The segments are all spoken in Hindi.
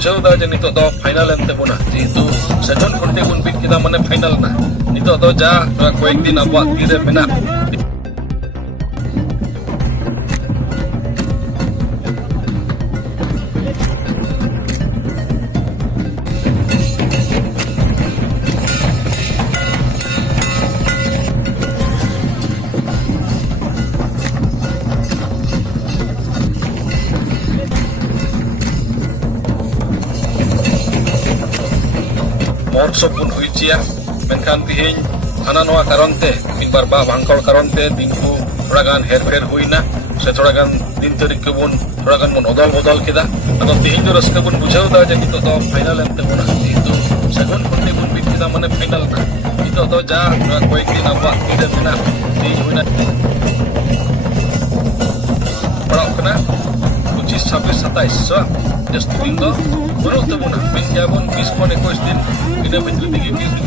बुझावदा जे नितो दो फाइनल एंते बोना जेतु सगुन कुंटी बुन बिट किदा माने फाइनल ना नितो दो जा कोएक दिन अबवा तीरे मेना महोत्सव बुन हुईचिया मेनखान तिहिन हाना नवा कारण ते मिदबार बा भांगकल कारण ते दिन को थोड़ा गान हेरफेर हुईना से थोड़ा गान दिन तारीख को बुन थोड़ा गान बुन अदल बदल केदा अदो तिहिन जो रस्का बुन बुझावदा जे नितो दो फाइनल एंते बोना जेतु सगुन कुंटी बुन बिट किदा माने फाइनल ना नितो दो जा कोएक दिन अबवा तीरे मेना ती हुईना पड़ाव कना 25 26 27 जस्ट दिन दो बनो तबुना मेन जाबन 20 kon 21 दिन ina भितर दिगे 20 दिन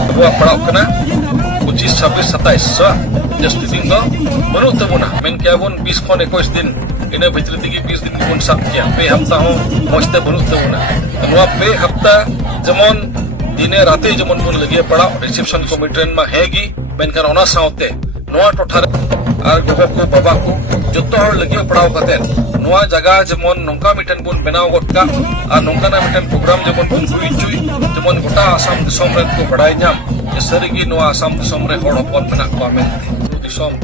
अबवा पड़ाव कना 25 26 27 जस्ट दिन दो बनो तबुना मेन जाबन 20 kon 21 दिन ina भितर दिगे 20 दिन बन साब किया पे हफ्ता हो मस्ते बनो तबुना नवा पे हफ्ता जमन दिने राते जमन बन लगे पड़ाव रिसेप्शन कमिटन मा हेगी मेनखान ओना सावते नवा टोठा और गोगो को बाबा को जत्तो हर लगे पड़ाव कते नवा जगह जमन नोंका मिटन बुन बनाव गटका और नोंकाना मिटन प्रोग्राम जमन बुन हुई चुई जमन गोटा आसाम दिसम रे को बड़ाय नाम जे सरिगी नवा आसाम दिसम रे हड़ हपन मेना को मेनते दिसम